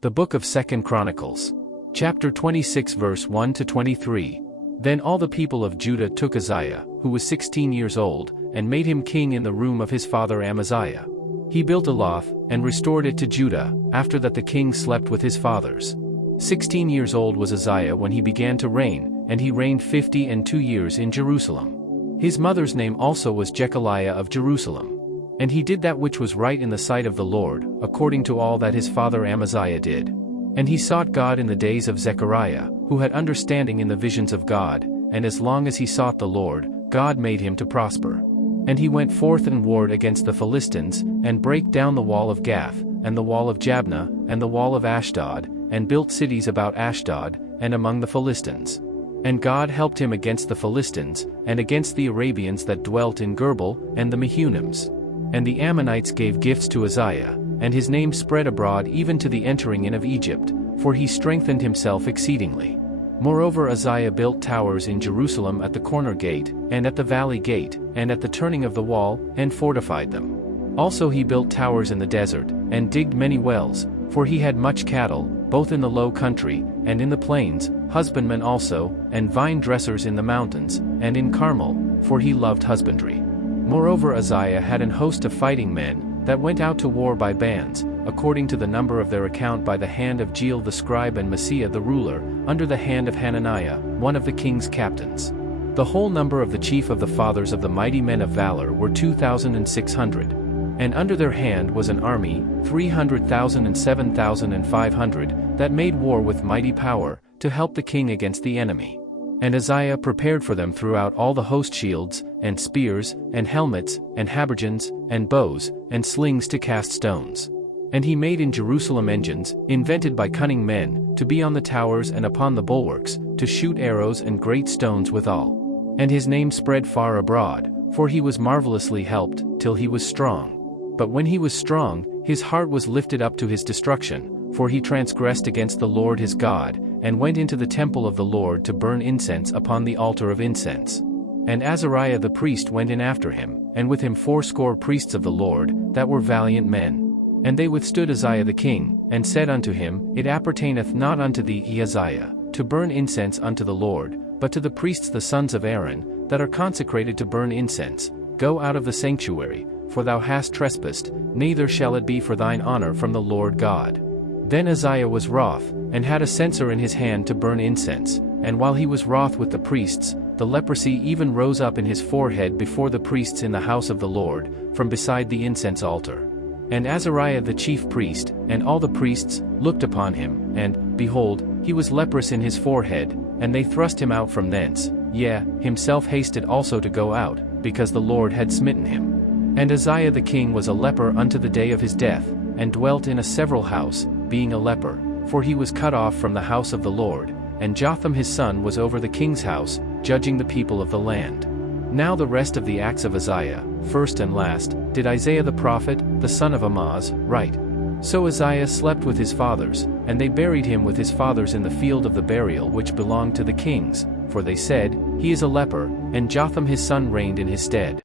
The Book of 2 Chronicles. Chapter 26 verse 1 to 23. Then all the people of Judah took Uzziah, who was 16 years old, and made him king in the room of his father Amaziah. He built Elath, and restored it to Judah, after that the king slept with his fathers. 16 years old was Uzziah when he began to reign, and he reigned 52 years in Jerusalem. His mother's name also was Jechaliah of Jerusalem. And he did that which was right in the sight of the Lord, according to all that his father Amaziah did. And he sought God in the days of Zechariah, who had understanding in the visions of God, and as long as he sought the Lord, God made him to prosper. And he went forth and warred against the Philistines, and brake down the wall of Gath, and the wall of Jabneh, and the wall of Ashdod, and built cities about Ashdod, and among the Philistines. And God helped him against the Philistines, and against the Arabians that dwelt in Gerbal, and the Mehunims. And the Ammonites gave gifts to Uzziah, and his name spread abroad even to the entering in of Egypt, for he strengthened himself exceedingly. Moreover Uzziah built towers in Jerusalem at the corner gate, and at the valley gate, and at the turning of the wall, and fortified them. Also he built towers in the desert, and digged many wells, for he had much cattle, both in the low country, and in the plains, husbandmen also, and vine dressers in the mountains, and in Carmel, for he loved husbandry. Moreover Uzziah had an host of fighting men, that went out to war by bands, according to the number of their account by the hand of Jeiel the scribe and Maaseiah the ruler, under the hand of Hananiah, one of the king's captains. The whole number of the chief of the fathers of the mighty men of valor were 2,600. And under their hand was an army, 300,000 and 7,500, that made war with mighty power, to help the king against the enemy. And Uzziah prepared for them throughout all the host shields, and spears, and helmets, and habergeons, and bows, and slings to cast stones. And he made in Jerusalem engines, invented by cunning men, to be on the towers and upon the bulwarks, to shoot arrows and great stones withal. And his name spread far abroad, for he was marvelously helped, till he was strong. But when he was strong, his heart was lifted up to his destruction, for he transgressed against the Lord his God, and went into the temple of the Lord to burn incense upon the altar of incense. And Azariah the priest went in after him, and with him 80 priests of the Lord, that were valiant men. And they withstood Uzziah the king, and said unto him, It appertaineth not unto thee, Uzziah, to burn incense unto the Lord, but to the priests the sons of Aaron, that are consecrated to burn incense. Go out of the sanctuary, for thou hast trespassed, neither shall it be for thine honor from the Lord God. Then Uzziah was wroth, and had a censer in his hand to burn incense, and while he was wroth with the priests, the leprosy even rose up in his forehead before the priests in the house of the Lord, from beside the incense altar. And Azariah the chief priest, and all the priests, looked upon him, and, behold, he was leprous in his forehead, and they thrust him out from thence, yea, himself hasted also to go out, because the Lord had smitten him. And Uzziah the king was a leper unto the day of his death, and dwelt in a several house, being a leper, for he was cut off from the house of the Lord, and Jotham his son was over the king's house, judging the people of the land. Now the rest of the acts of Uzziah, first and last, did Isaiah the prophet, the son of Amoz, write. So Uzziah slept with his fathers, and they buried him with his fathers in the field of the burial which belonged to the kings, for they said, He is a leper, and Jotham his son reigned in his stead.